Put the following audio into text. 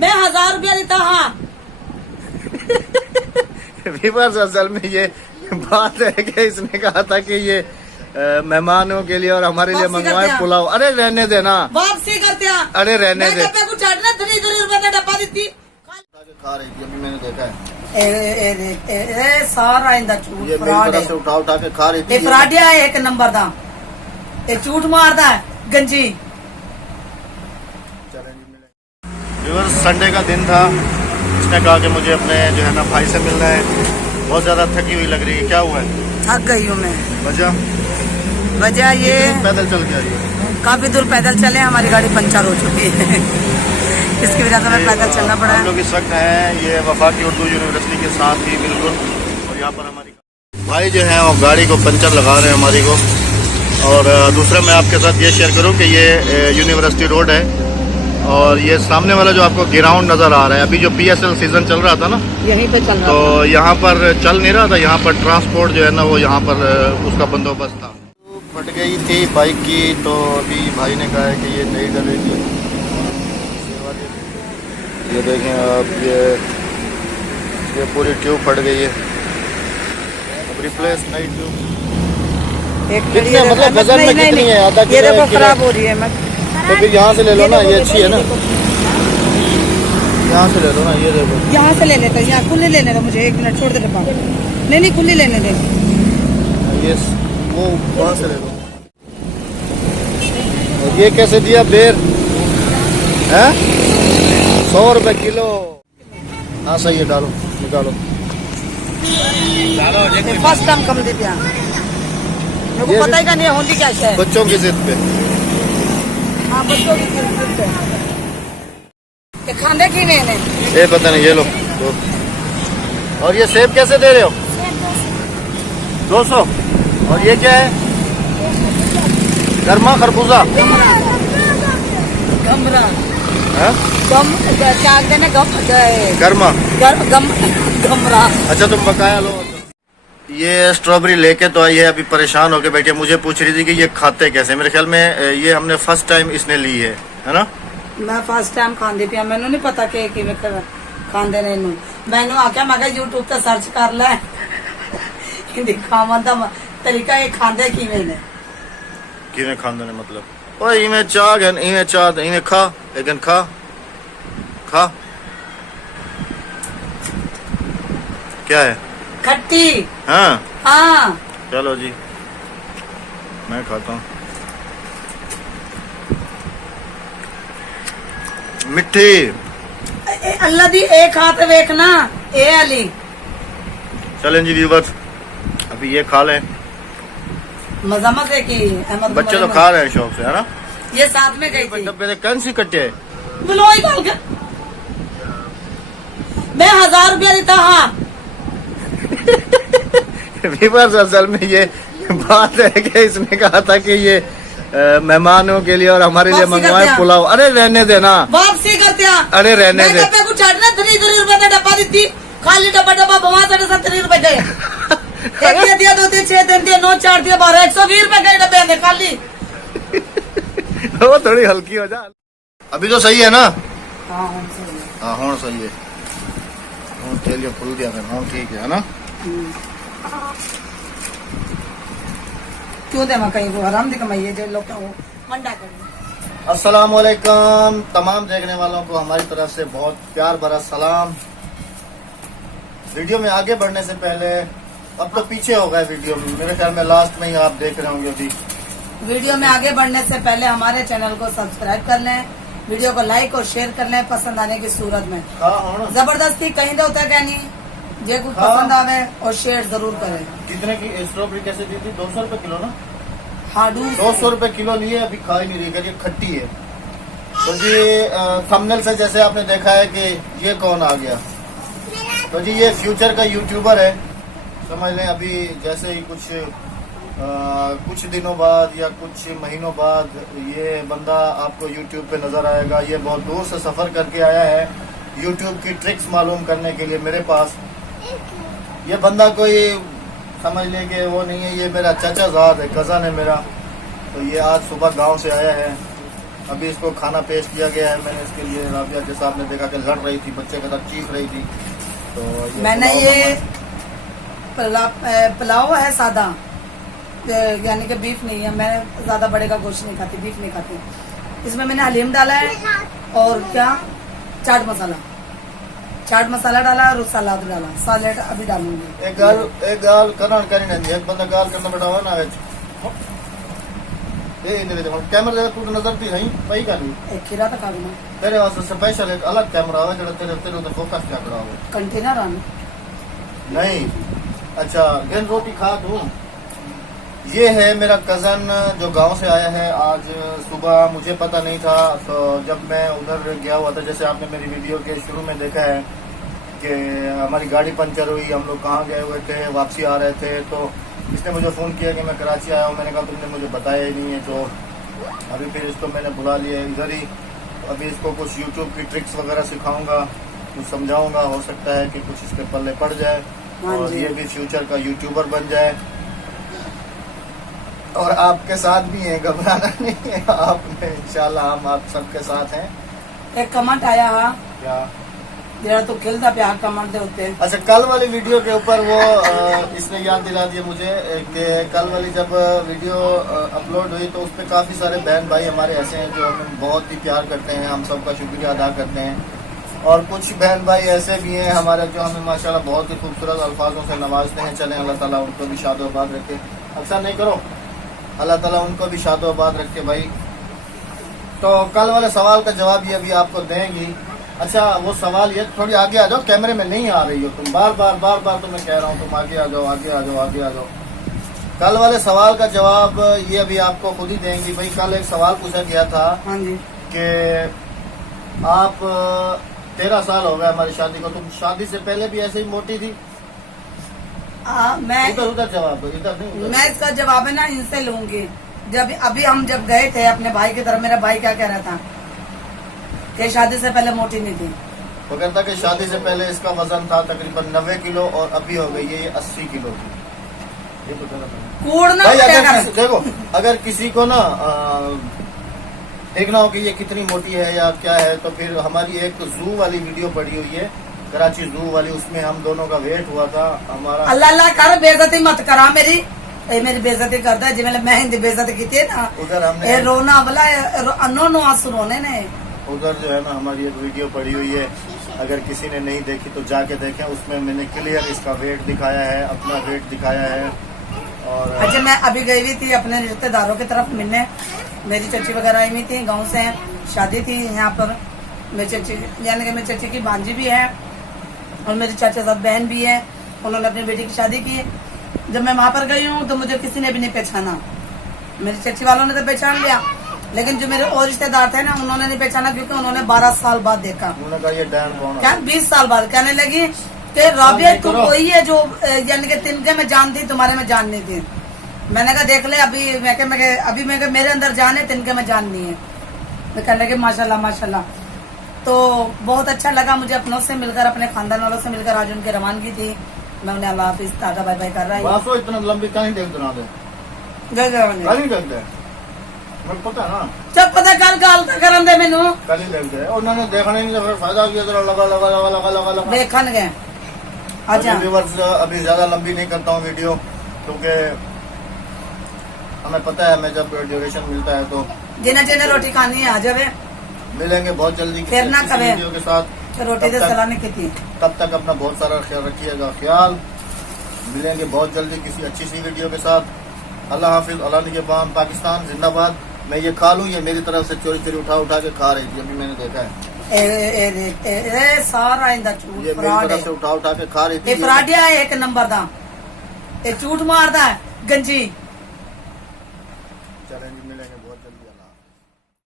मैं 1000 रुपया देता। हाँ व्यूअर्स, असल में ये बात है कि इसने कहा था कि ये मेहमानों के लिए और हमारे लिए वापसी मंगवाए करते हैं। पुलाव। अरे रहने देना, वापसी करते हैं। अरे रहने दे। पे कुछ छाटना 3 रुपए का डब्बा देती। खा रही थी, अभी मैंने देखा है ए सारा इंदा झूठ ये मेरी फ्रॉड तरफ से है। उठा उठा के खा रही थी। ये फ्रॉडिया है एक नंबर दा। ये झूठ मारदा है गंजी। व्यूअर्स, संडे का दिन था। इसने कहा कि मुझे अपने जो है ना भाई से मिलना है। बहुत ज्यादा थकी हुई लग रही है। क्या हुआ है? थक गई हूँ मैं। वजह ये पैदल चल के आ रही है। काफी दूर पैदल चले, हमारी गाड़ी पंचर हो चुकी है। इसकी वजह से हमें पैदल चलना पड़ा हम लोग इस वक्त हैं ये वफा की उर्दू यूनिवर्सिटी के साथ ही बिल्कुल। और यहाँ पर हमारी भाई जो है वो गाड़ी को पंचर लगा रहे हैं हमारी को। और दूसरा मैं आपके साथ ये शेयर करूँ कि ये यूनिवर्सिटी रोड है और ये सामने वाला जो आपको ग्राउंड नज़र आ रहा है, अभी जो PSL सीजन चल रहा था ना, यहीं पे चल रहा तो यहाँ पर चल नहीं रहा था। यहाँ पर ट्रांसपोर्ट जो है ना वो यहाँ पर उसका बंदोबस्त था। फट गई थी बाइक की, तो अभी भाई ने कहा है कि ये नई डलेगी। ये देखें आप, ये पूरी ट्यूब फट गई है। अब रिप्लेस नई ट्यूब। एक कितने मतलब वजन में कितनी है? आधा ये किलो, देखो 1 किलो? खराब हो रही है। मैं तो फिर यहाँ से ले लो ना, ये अच्छी है ना। यहाँ से ले लो ना, ये देखो। यहाँ से ले लेते हैं। यहाँ खुली लेने दो मुझे, 1 मिनट छोड़ दे डब्बा। नहीं खुली लेने दे। ये वो वहाँ से ले लो। और ये कैसे दिया बेर है? 100 रुपए किलो। हाँ सही है, डालो निकालो। फर्स्ट टाइम कम दे दिया। मेरे को पता ही का नहीं होती क्या है। बच्चों की जिद पे। हाँ बच्चों की जिद पे। ये खाने की नहीं। ये पता नहीं, ये लो दो। और ये सेब कैसे दे रहे हो? 200। और ये क्या है? गर्मा खरबूजा। गमरा हाँ? गम क्या कहते हैं? गर्मा गमरा। अच्छा तुम बकाया लो। ये स्ट्रॉबेरी लेके तो आई है, अभी परेशान होके बैठी है। मुझे पूछ रही थी कि ये खाते कैसे। मेरे ख्याल में ये हमने फर्स्ट टाइम इसने ली है ना? मैं फर्स्ट टाइम खांदी पिया। मैंने नहीं पता कि खांदे ने। मैंने आख्या मैं यूट्यूब पे सर्च कर लै दिखावन का तरीका ये खांदे किवें खांदे ने मतलब ओए इवें चाह गन इवें चाह इवें खा लेकिन खा क्या है? खट्टी। हाँ हाँ चलो जी, मैं खाता हूँ। मिट्टी। अल्लाह दी एक हाथ देखना ए अली। चलें जी व्यूअर्स, अभी ये खा लें। मजा मजे की अहमद बच्चे तो खा रहे हैं शौक से, है ना? ये साथ में गई थी। डब्बे कौन सी कट्टे है? बिलोई डाल के मैं 1000 रुपया देता। हाँ व्यूअर्स, असल में ये बात है कि इसने कहा था कि ये मेहमानों के लिए और हमारे लिए मंगवाए पुलाव। अरे रहने देना, वापसी करते हैं। अरे रहने दे। पे कुछ छाटना 3 रुपए का डब्बा देती। खाली डब्बा बवा 3.5 रुपए गए। एक दिया 2 दिन 6 दिन दिया 9 4 दिया 12 120 रुपए गए डब्बे में खाली। वो थोड़ी हल्की हो जा। अभी तो सही है ना? हाँ हाँ सही है। तेलियो खुल गया फिर। हाँ ठीक है ना? क्यों दे मैं कहीं को हराम दी कमाई है जो लोग वो मंडा कर। अस्सलाम वालेकुम तमाम देखने वालों को हमारी तरफ से बहुत प्यार भरा सलाम। वीडियो में आगे बढ़ने से पहले, अब तो पीछे हो गए वीडियो में, मेरे ख्याल में लास्ट में ही आप देख रहे होंगे। अभी वीडियो में आगे बढ़ने से पहले हमारे चैनल को सब्सक्राइब कर लें, वीडियो को लाइक और शेयर कर लें पसंद आने की सूरत में। जबरदस्ती कहीं तो होता क्या नहीं, जे कुछ पसंद आवे और शेयर जरूर करें। कितने की स्ट्रॉबेरी कैसे दी थी? 200 रुपए किलो ना? हाँ 200 रुपए किलो लिए, अभी खा ही नहीं रही, कह खट्टी है। तो जी थंबनेल से जैसे आपने देखा है कि ये कौन आ गया, तो जी ये फ्यूचर का यूट्यूबर है समझ लें। अभी जैसे ही कुछ दिनों बाद या कुछ महीनों बाद ये बंदा आपको यूट्यूब पे नजर आएगा। ये बहुत दूर से सफर करके आया है यूट्यूब की ट्रिक्स मालूम करने के लिए मेरे पास। ये बंदा कोई समझ ले कि वो नहीं है, ये मेरा चाचा ज़ाद है, कज़न है मेरा। तो ये आज सुबह गांव से आया है अभी इसको खाना पेश किया गया है मैंने इसके लिए। राबिया जैसा आपने देखा कि लड़ रही थी, बच्चे के साथ चीख रही थी। तो मैंने ये पुलाव है सादा, यानी कि बीफ नहीं है। मैं ज्यादा बड़े का गोश्त नहीं खाती, बीफ नहीं खाती। इसमें मैंने हलीम डाला है और क्या चाट मसाला डाला और सलाद डाला। सलाद अभी डालूंगी। एक गाल करण करी नहीं, एक बंदा गाल करना बैठा हुआ ना कैमरा तू नजर थी नहीं वही करनी एक खीरा तो खा देना। तेरे वास्ते स्पेशल एक अलग कैमरा है जो तेरे तेरे तो फोकस क्या करा हो कंटेनर आना नहीं। अच्छा गेंद रोटी खा तू। ये है मेरा कजन जो गांव से आया है। आज सुबह मुझे पता नहीं था, तो जब मैं उधर गया हुआ था, जैसे आपने मेरी वीडियो के शुरू में देखा है कि हमारी गाड़ी पंचर हुई, हम लोग कहाँ गए हुए थे, वापसी आ रहे थे, तो इसने मुझे फ़ोन किया कि मैं कराची आया हूँ। मैंने कहा तुमने मुझे बताया ही नहीं है। तो अभी फिर इसको मैंने बुला लिया इधर ही। अभी इसको कुछ यूट्यूब की ट्रिक्स वगैरह सिखाऊंगा, कुछ समझाऊंगा। हो सकता है कि कुछ इसके पल्ले पड़ जाए और ये भी फ्यूचर का यूट्यूबर बन जाए। और आपके साथ भी है, घबराना नहीं है। आपने इंशाल्लाह हम आप सबके साथ हैं। एक कमेंट आया है क्या जरा तो खिलता प्यार कमेंट दे होते। अच्छा कल वाली वीडियो के ऊपर वो इसने याद दिला दिया मुझे कि कल वाली जब वीडियो अपलोड हुई तो उस पर काफी सारे बहन भाई हमारे ऐसे हैं जो हमें बहुत ही प्यार करते हैं, हम सबका शुक्रिया अदा करते हैं। और कुछ बहन भाई ऐसे भी हैं हमारे जो हमें माशाल्लाह बहुत ही खूबसूरत अल्फाजों से नवाजते हैं। चलें अल्लाह ताला उनको भी शादोबाद रखे। अक्सर नहीं करो, अल्लाह ताला उनको भी शादोबाद रखे भाई। तो कल वाले सवाल का जवाब ये अभी आपको देंगी। अच्छा वो सवाल ये, थोड़ी आगे आ जाओ, कैमरे में नहीं आ रही हो तुम, बार बार तो मैं कह रहा हूँ तुम आगे आ जाओ, आगे आ जाओ, आगे आ जाओ। कल वाले सवाल का जवाब ये अभी आपको खुद ही देंगी भाई। कल एक सवाल पूछा गया था हाँ जी कि आप 13 साल हो गए हमारी शादी को, तुम शादी से पहले भी ऐसे ही मोटी थी? मैं उधर जवाब, इधर नहीं उधर। मैं इसका जवाब है ना इनसे लूंगी। जब अभी हम जब गए थे अपने भाई की तरफ, मेरा भाई क्या कह रहा था कि शादी से पहले मोटी नहीं थी। वो कहता कि शादी से पहले इसका वजन था तकरीबन 90 किलो और अभी हो गई है ये 80 किलो की। ये तो कूड़ना भाई अगर देखो अगर किसी को ना देखना हो कि ये कितनी मोटी है या क्या है, तो फिर हमारी एक जू वाली वीडियो पड़ी हुई है, कराची जू वाली, उसमें हम दोनों का वेट हुआ था हमारा। अल्लाह अल्लाह कर, बेइज्जती मत करा मेरी। मेरी बेइज्जती करता है जिम्मे मैं हिंदी बेइज्जती की थी ना। उधर हमने रोना वाला नो आंसू रोने ने। उधर जो है ना हमारी एक वीडियो पड़ी हुई है, अगर किसी ने नहीं देखी तो जाके देखें। उसमें मैंने क्लियर इसका वेट दिखाया है, अपना वेट दिखाया है। और अच्छा मैं अभी गई हुई थी अपने रिश्तेदारों की तरफ मिलने। मेरी चची वगैरह आई हुई थी गांव से, शादी थी यहाँ पर। मेरी चची यानी कि मेरी चची की भांजी भी है और मेरी चाचा साथ बहन भी है, उन्होंने अपनी बेटी की शादी की। जब मैं वहां पर गई हूँ तो मुझे किसी ने भी नहीं पहचाना। मेरी चची वालों ने तो पहचान लिया, लेकिन जो मेरे और रिश्तेदार थे ना उन्होंने नहीं पहचाना, क्योंकि उन्होंने 12 साल बाद देखा। उन्होंने कहा ये डैन कौन है? क्या 20 साल बाद कहने लगी कि राबिया तुम वही है जो यानी कि तिनके में जान थी, तुम्हारे में जान नहीं थी। मैंने कहा देख ले अभी अभी मेरे अंदर जान है, तिनके में जान नहीं है। तो कहने लगे माशाल्लाह माशाल्लाह। तो बहुत अच्छा लगा मुझे अपनों से मिलकर, अपने खानदान वालों से मिलकर। आज उनकी रवानगी थी, मैं उन्हें अल्लाह हाफिज टाटा बाय बाय कर रहा हूँ। इतना लंबी कहीं देख दे कहीं देख दे पता ना जब पता कल गाल करन दे मैनू कल ही देख दे। उन्होंने देखना ही नहीं तो फिर फायदा किया, जरा लगा लगा लगा लगा लगा लगा देखन गए। अच्छा व्यूअर्स अभी ज्यादा लंबी नहीं करता हूँ वीडियो, क्योंकि हमें पता है हमें जब ड्यूरेशन मिलता है तो जिन्हें जिन्हें रोटी खानी है आ जावे। मिलेंगे बहुत जल्दी फिर ना किसी कवे वीडियो के साथ। रोटी दे सलामी की थी। तब तक अपना बहुत सारा ख्याल रखिएगा। ख्याल मिलेंगे बहुत जल्दी किसी अच्छी सी वीडियो के साथ। अल्लाह हाफिज, अल्लाह निगहबान, पाकिस्तान जिंदाबाद। मैं ये खा लूँ, ये मेरी तरफ से चोरी चोरी उठा के खा रही थी, अभी मैंने देखा है। सारा इंदा झूठ ये मेरी तरफ से उठा के खा रही थी। फ्राडिया है एक नंबर दा, ये झूठ मारदा है गंजी। चलेंगे।